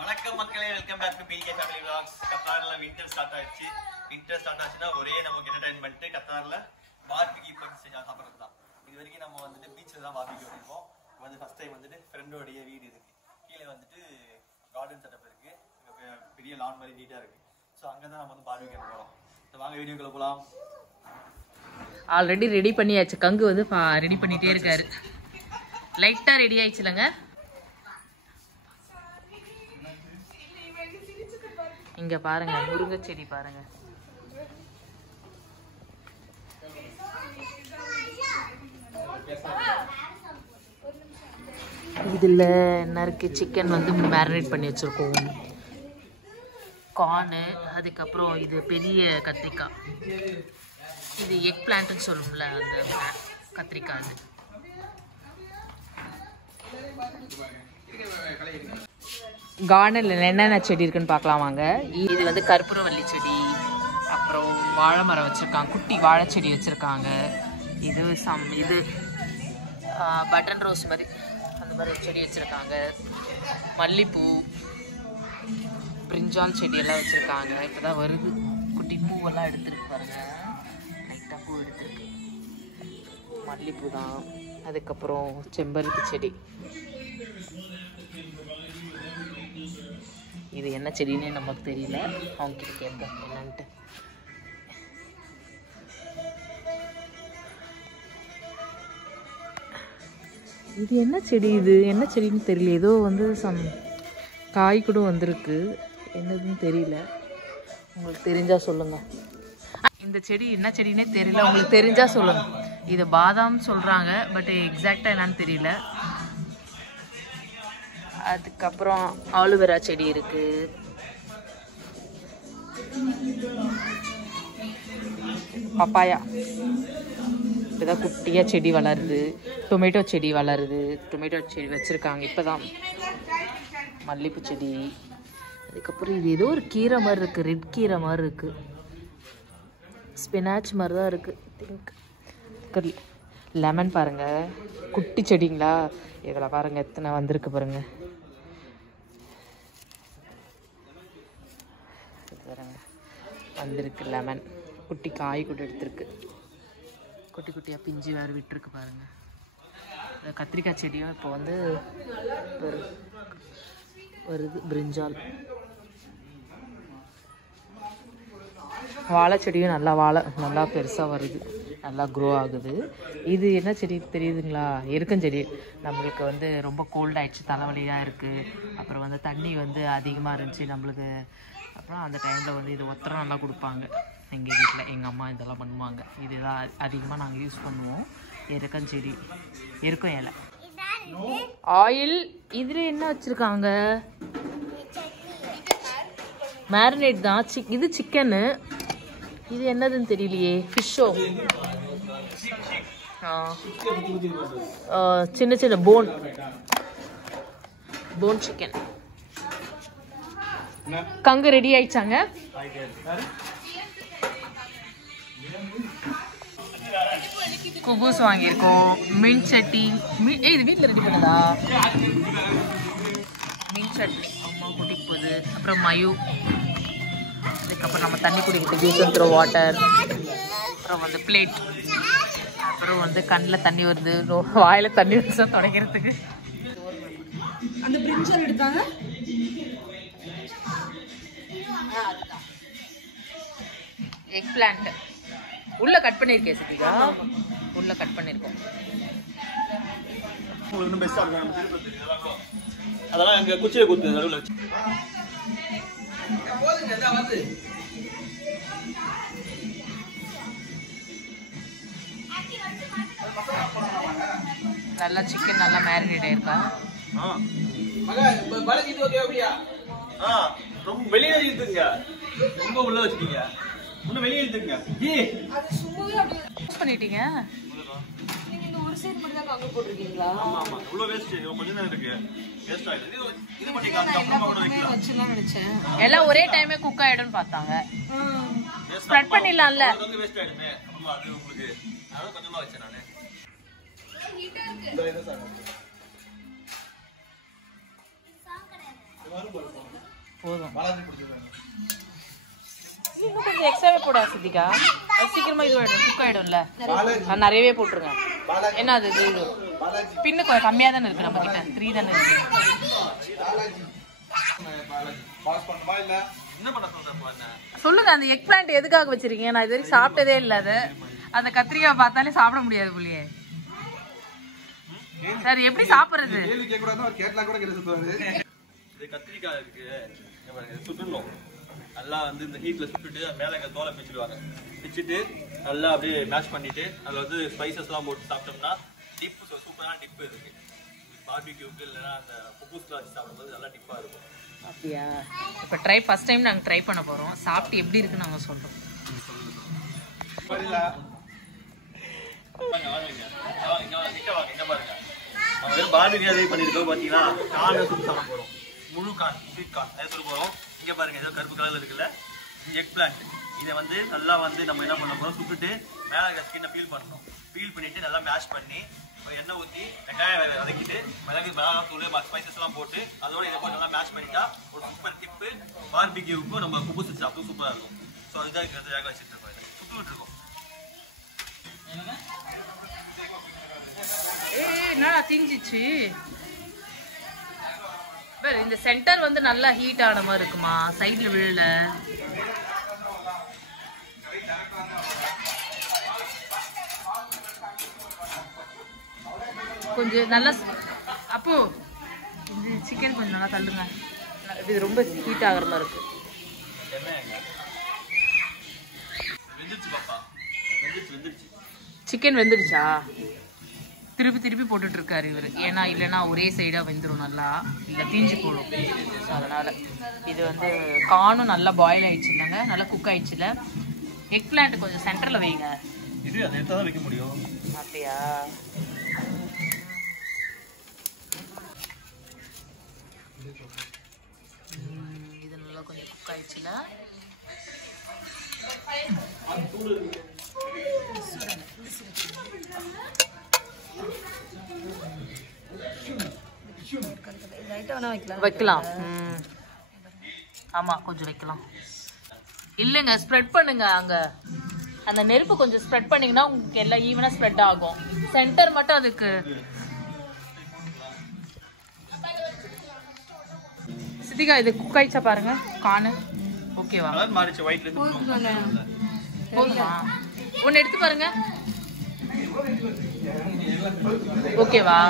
வணக்கம் மக்களே, welcome back to PK family vlogs. கத்தார்ல வின்டர் ஸ்டார்ட் ஆயிடுச்சு. வின்டர் ஸ்டார்ட் ஆச்சுன்னா ஒரே நமக்கு என்டர்டைன்மெண்ட் கத்தார்ல பார்பிக்யூ பண்ணி சாப்பிடுறது தான். இது வரைக்கும் நம்ம வந்துட்டு பீச்ல தான் பார்பிக்யூ பண்ணிருக்கோம். வந்து ஃபர்ஸ்ட் டைம் வந்துட்டு ஃப்ரெண்டோடைய வீடு இருக்கு. கீழே வந்துட்டு கார்டன் செட்டப் இருக்கு. இங்க பெரிய லான் மாதிரி நீட்டா இருக்கு. ஸோ அங்கே தான் நம்ம வந்து பார்பிக்யூ பண்ண போறோம். ஸோ வாங்க வீடியோக்குள்ள போலாம். ஆல்ரெடி ரெடி பண்ணியாச்சு. கங்கு வந்து ரெடி பண்ணிட்டே இருக்காரு. லைட்டா ரெடி ஆயிடுச்சுலங்க. இங்க பாருங்க, முருங்கை செடி பாருங்க. இதுல என்ன இருக்கு? சிக்கன் வந்து மேரினேட் பண்ணி வச்சிருக்கோம். கார்னு, அதுக்கப்புறம் இது பெரிய கத்திரிக்காய், இது எக் பிளான்ட்னு சொல்லும்ல அந்த கத்திரிக்காய். கார்டனில் என்னென்ன செடி இருக்குன்னு பார்க்கலாம் வாங்க. இது வந்து கற்பூரவள்ளி செடி, அப்புறம் வாழை மரம் வச்சுருக்காங்க, குட்டி வாழை செடி வச்சுருக்காங்க. இது இது பட்டன் ரோஸ் மாதிரி அந்த மாதிரி செடி வச்சுருக்காங்க. மல்லிப்பூ, பிரிஞ்சால் செடியெல்லாம் வச்சுருக்காங்க. இப்போ தான் வருது, குட்டி பூவெல்லாம் எடுத்துருக்கு பாருங்க. லைட்டாக பூ எடுத்துருக்கு. மல்லிப்பூ தான். அதுக்கப்புறம் செம்பருத்தி செடி. இது என்ன செடின்னே நமக்கு தெரியல, அவங்க கிட்ட கேட்போம் என்னன்ட்டு. இது என்ன செடி? இது என்ன செடின்னு தெரியல. ஏதோ வந்து காய் கூட வந்திருக்கு, என்னதுன்னு தெரியல. உங்களுக்கு தெரிஞ்சா சொல்லுங்க. இந்த செடி என்ன செடின்னே தெரியல, உங்களுக்கு தெரிஞ்சா சொல்லுங்க. இது பாதாம் சொல்றாங்க, பட் எக்ஸாக்டா என்னன்னு தெரியல. அதுக்கப்புறம் ஆலுவேரா செடி இருக்கு. பப்பாயா, இப்போதான் குட்டியா செடி வளருது. டொமேட்டோ செடி வளருது. டொமேட்டோ செடி வச்சிருக்காங்க இப்போதான். மல்லிப்பூ செடி. அதுக்கப்புறம் இது ஏதோ ஒரு கீரை மாதிரி இருக்கு, ரெட் கீரை மாதிரி இருக்கு. ஸ்பினாச் மாதிரி தான் இருக்கு திங்க். லெமன் பாருங்க, குட்டி செடிங்களா. இதில் பாருங்க எத்தனை வந்திருக்கு பாருங்க. வந்திருக்கு லெமன். குட்டி காய் கூட எடுத்துருக்கு. குட்டி குட்டியாக பிஞ்சு வேறு விட்டுருக்கு பாருங்க. கத்திரிக்காய் செடியும் இப்போ வந்து வருது. பிரிஞ்சால், வாழை செடியும் நல்லா பெருசாக வருது, நல்லா க்ரோ ஆகுது. இது என்ன செடி தெரியுதுங்களா? எருக்கஞ்செடி. நம்மளுக்கு வந்து ரொம்ப கோல்ட் ஆயிடுச்சு, தலைவலியாக இருக்குது. அப்புறம் வந்து தண்ணி வந்து அதிகமாக இருந்துச்சு நம்மளுக்கு. அப்புறம் அந்த டைமில் வந்து இது ஒத்தரம் நல்லா கொடுப்பாங்க. எங்கள் வீட்டில் எங்கள் அம்மா இதெல்லாம் பண்ணுவாங்க. இதுதான் அதிகமாக நாங்கள் யூஸ் பண்ணுவோம். எருக்கஞ்செடி, எருக்கம் இலை, ஆயில். இதில் என்ன வச்சுருக்காங்க? மேரினேட் தான். இது சிக்கனு. இது என்னதுன்னு தெரியலையே. ஃபிஷ்ஷோ, சின்ன சின்ன போன் சிக்கன். கங்கு ரெடி ஆயிடுச்சாங்க. குபூஸ் வாங்கியிருக்கோம். மீன் சட்டி. இது வீட்டில் ரெடி பண்ணதா? மீன் சட்னி அம்மா கூட்டிகிட்டு போகுது. அப்புறம் மயூ. அதுக்கப்புறம் நம்ம தண்ணி குடிக்கிறது ஜூஸ் அண்ட் த்ரோ வாட்டர். அப்புறம் வந்து பிளேட். அப்புறம் வந்து கண்ணில் தண்ணி வருது, வாயில் தண்ணி வருது துடைக்கிறதுக்கு. அந்த பிரிஞ்சால் எடுத்தாங்க. எக் பிளான்ட் உள்ள கட் பண்ணியிருக்கேன் சித்திகா. உள்ள கட் பண்ணியிருக்கோம். உங்களுக்கு பெஸ்டா இருக்கு. அதெல்லாம் அங்க குச்சியை குத்து நடுவுல வச்சு. நல்லா சிக்கன் நல்லா மேரினேட் ஆயிருக்கா. ரொம்ப வெளியே இழுத்துங்க, ரொம்ப உள்ள வச்சுக்கீங்க. இன்னும் வெளியே இழுத்துங்க. பண்ணிட்டீங்க. நீங்க இந்த ஒரு சைடு மட்டும் தான் கங்க போட்டுருக்கீங்களா? ஆமா, இவ்வளவு வேஸ்ட். கொஞ்சம் தான் இருக்கு. வேஸ்ட் ஆயிடுது. இது பண்ணிக்கலாம். அப்புறமா கூட வைக்கலாம் வச்சுலாம் நினைச்சேன். எல்லாம் ஒரே டைமே குக் ஆயிடும்னு பார்த்தாங்க. ஸ்ப்ரெட் பண்ணிடலாம்ல. கொஞ்சம் வேஸ்ட் ஆயிடுமே. அப்புறமா அது உங்களுக்கு அத கொஞ்சமா வச்சேன் நானு. இந்த இத சார் போதும். இன்னும் கொஞ்சம் எக்ஸ்ட்ராவே போடா சித்திகா. அது சீக்கிரமா இது குக் ஆயிடும்ல. நான் நிறையவே போட்டுருங்க. என்ன அது இது பின்னு கொஞ்சம் கம்மியா தானே இருக்கு நம்ம கிட்ட. 3 தானே இருக்கு. சொல்லுங்க அந்த எக் பிளான்ட் எதுக்காக வச்சிருக்கீங்க? நான் இது வரைக்கும் சாப்பிட்டதே இல்லை. அது அந்த கத்திரிக்காய் பார்த்தாலே சாப்பிட முடியாது புள்ளியே. சரி எப்படி சாப்பிடுறது? கத்திரிக்காய் இருக்கு சுட்டுணும். நல்லா வந்து இந்த ஹீட்ல சுட்டுட்டு மேல எங்க தோலை பிச்சுடுவாங்க. பிச்சுட்டு நல்லா அப்படியே மேஷ் பண்ணிட்டு அதுல வந்து ஸ்பைசஸ் எல்லாம் போட்டு சாப்பிட்டோம்னா டிப் சூப்பரான டிப் இருக்கு. பார்பிக்யூக்கு இல்லைன்னா அந்த புகுஸ்ல வச்சு சாப்பிடும்போது நல்லா டிப்பா இருக்கும். அப்படியா? இப்போ ஃபர்ஸ்ட் டைம் நாங்கள் ட்ரை பண்ண போகிறோம். சாப்பிட்டு எப்படி இருக்குன்னு நாங்கள் சொல்கிறோம். நம்ம வெறும் பார்பிக்யூ ரெடி பண்ணிருக்கோம். பார்த்தீங்கன்னா கார்ன் சுட்டு சாப்பிட போகிறோம். முழு கார்ன் ஸ்வீட் கார்ன் அதை சொல்ல போகிறோம். இங்கே பாருங்க ஏதோ கருப்பு கலர்ல இருக்குல்ல எக் பிளான்ட். இதை வந்து நல்லா வந்து நம்ம என்ன பண்ண போகிறோம், சுட்டுட்டு மேலே இருக்க ஸ்கின்னை பீல் பண்ணணும். பீல் பண்ணிட்டு நல்லா மேஷ் பண்ணி எண்ணெய் ஊற்றி வெங்காயம் வதக்கிட்டு மிளகு மிளகாத்தூள் ஸ்பைசஸ் எல்லாம் போட்டு அதோட இதை போட்டு நல்லா மேஷ் பண்ணிட்டா ஒரு சூப்பர் டிப்பு. பார்பிக்யூவுக்கும் நம்ம குபூஸ் சாப்பிட்டு சூப்பராக இருக்கும். ஸோ அதுதான் இங்கே வேக வச்சுட்டு இருக்கோம். இதை சுட்டுக்கிட்டு இருக்கோம். என்னடா தீஞ்சிச்சு? இந்த சென்டர் வந்து நல்லா ஹீட் ஆன மாதிரி இருக்குமா? சைட்ல விழல. கொஞ்சம் நல்லா அப்போ இந்த சிக்கன் கொஞ்சம் நல்லா தள்ளுங்க. இது ரொம்ப ஹீட் ஆகிற மாதிரி இருக்கு. சிக்கன் வெந்துடுச்சா? திருப்பி திருப்பி போட்டுட்டு இருக்காரு இவர். ஏன்னா இல்லைன்னா ஒரே சைடாக வெந்துடும் நல்லா, இல்லை தீஞ்சு போடும். ஸோ அதனால் இது வந்து கார்னும் நல்லா பாயில் ஆயிடுச்சு இல்லைங்க, நல்லா குக் ஆயிடுச்சு இல்லை. எக் பிளான்ட் கொஞ்சம் சென்டரில் வைங்க. இது அதை எடுத்தால் தான் வைக்க முடியும். அப்படியா? இது நல்லா கொஞ்சம் குக் ஆயிடுச்சுல. வைக்கலாம். ஆமா கொஞ்சம் வைக்கலாம். இல்லைங்க ஸ்ப்ரெட் பண்ணுங்க. அங்க அந்த நெருப்பு கொஞ்சம் ஸ்ப்ரெட் பண்ணீங்கன்னா உங்களுக்கு எல்லாம் ஈவனா ஸ்ப்ரெட் ஆகும். சென்டர் மட்டும் அதுக்கு. சித்திகா இது குக் ஆயிடுச்சா பாருங்க கார்ன். ஓகேவா? போதுமா? ஒன்னு எடுத்து பாருங்க. ஓகேவா?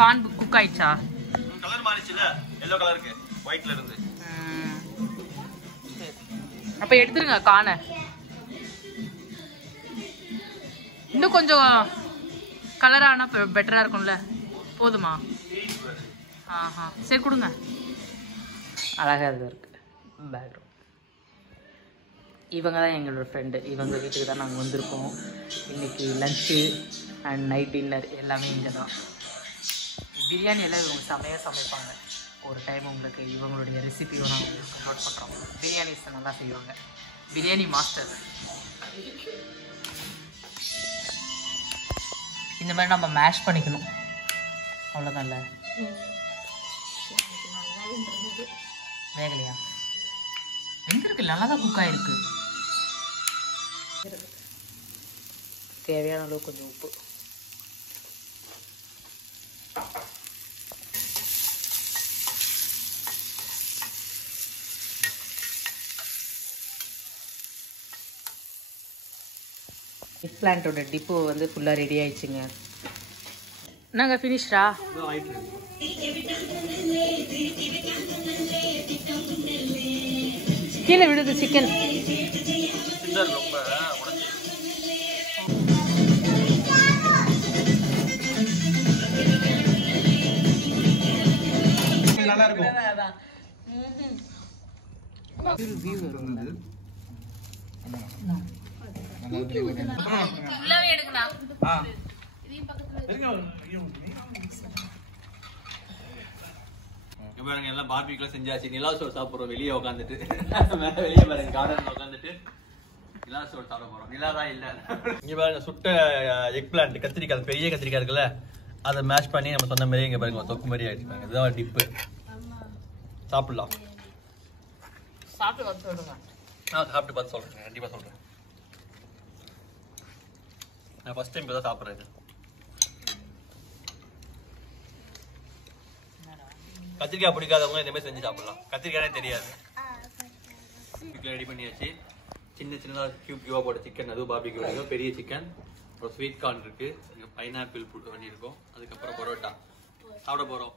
கார்ன் குக் ஆயிடுச்சா? கலர் மாறிச்சுல, yellow கலருக்கு ஒயிட்ல இருந்து. அப்ப எடுத்துருங்க கார்னை. இன்னும் கொஞ்சம் கலர் ஆனா பெட்டரா இருக்கும்ல. போதுமா? ஆஹா சரி கொடுங்க. அழகா இருக்கு பேக்ரவுண்ட். இவங்க தான் எங்களோட ஃப்ரெண்டு. இவங்க வீட்டுக்கு தான் நாங்கள் வந்திருக்கோம். இன்னைக்கு லஞ்சு அண்ட் நைட் டின்னர் எல்லாமே இங்கே தான். பிரியாணி எல்லாம் இவங்க செமையாக சமைப்பாங்க. ஒரு டைம் உங்களுக்கு இவங்களுடைய ரெசிபியும் நாங்கள் உங்களுக்கு நோட் பண்ணுறோம். பிரியாணிஸ் நல்லா செய்வாங்க. பிரியாணி மாஸ்டர். இந்த மாதிரி நம்ம மேஷ் பண்ணிக்கணும். அவ்வளோதான்ல. வேகலையா? வெந்திருக்கு, நல்லா தான் குக் ஆயிருக்கு. தேவையான அளவு கொஞ்சம் உப்பு. எக் பிளான்ட்டோட டிப்பு வந்து ஃபுல்லாக ரெடி ஆயிடுச்சுங்க. நாங்கள் ஃபினிஷ்டா? கீழே விடுது சிக்கன். நல்லா இருக்கும். பாருங்க எல்லாம் பார்பிக்யூலாம் செஞ்சாச்சு. நிலா சோறு சாப்பிடுறோம் வெளியே உட்காந்துட்டு. வெளியே பாருங்க கார்டன்ல உட்காந்துட்டு நிலா சோறு சாப்பிட போறோம். நிலா தான் இல்ல. இங்க பாருங்க சுட்ட எக் பிளான்ட் கத்திரிக்காய், பெரிய கத்திரிக்காய் இருக்குல்ல, அதை மேஷ் பண்ணி நம்ம சொன்ன மாதிரி இங்க பாருங்க தொக்கு மாதிரி ஆயிடுச்சு. இதுதான் டிப்பு. சாப்பிடலாம். சாப்பிட்டு பார்த்து சொல்லுங்க. சாப்பிட்டு பார்த்து சொல்றேன், கண்டிப்பா சொல்றேன். நான் ஃபர்ஸ்ட் டைம் இப்பதான் சாப்பிட்றேன். கத்திரிக்காய் பிடிக்காதவங்க இந்த மாதிரி செஞ்சு சாப்பிடலாம். கத்திரிக்காயே தெரியாது. ரெடி பண்ணியாச்சு. சின்ன சின்னதாக கியூபா போட்ட சிக்கன், அதுவும் பார்பிக்யூ இருக்கும். பெரிய சிக்கன், அப்புறம் ஸ்வீட் கார்ன் இருக்கு, பைனாப்பிள் பண்ணியிருக்கோம். அதுக்கப்புறம் பரோட்டா சாப்பிட போறோம்.